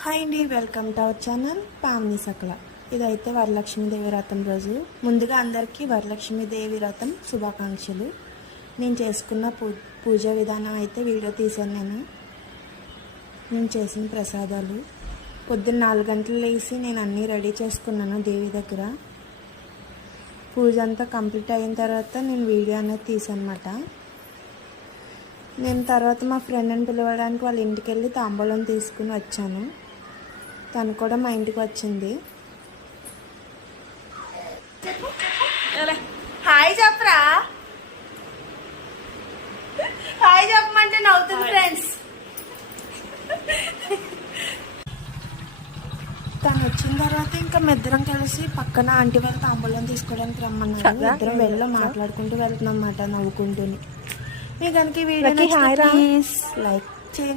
Hi అండి, welcome to our channel Pavani సకల. ఇదైతే వరలక్ష్మీదేవి వ్రతం రోజు. ముందుగా అందరికీ వరలక్ష్మీదేవి వ్రతం శుభాకాంక్షలు. నేను చేసుకున్న పూజా విధానం అయితే వీడియో తీశాను. నేను చేసిన ప్రసాదాలు పొద్దున్న 4 గంటలు లేచి నేను అన్నీ రెడీ చేసుకున్నాను. దేవి దగ్గర పూజ అంతా కంప్లీట్ అయిన తర్వాత నేను వీడియో అనేది తీసాను అన్నమాట. నేను తర్వాత మా ఫ్రెండ్ని పిలవడానికి వాళ్ళ ఇంటికి వెళ్ళి తాంబూలం తీసుకుని వచ్చాను. తను కూడా మా ఇంటికి వచ్చింది. హాయ్ చెప్పరా, హాయ్ చెప్పమంటే నవ్వుతుంది ఫ్రెండ్స్. తను వచ్చిన తర్వాత ఇంకా ఇద్దరం కలిసి పక్కన ఆంటీ వాళ్ళ తాంబూలం తీసుకోవడానికి రమ్మన్నారు. ఇద్దరం వెళ్ళి మాట్లాడుకుంటూ వెళ్తున్నాం అన్నమాట, నవ్వుకుంటూ. మీ కనుక వీడియో లైక్ చేయండి.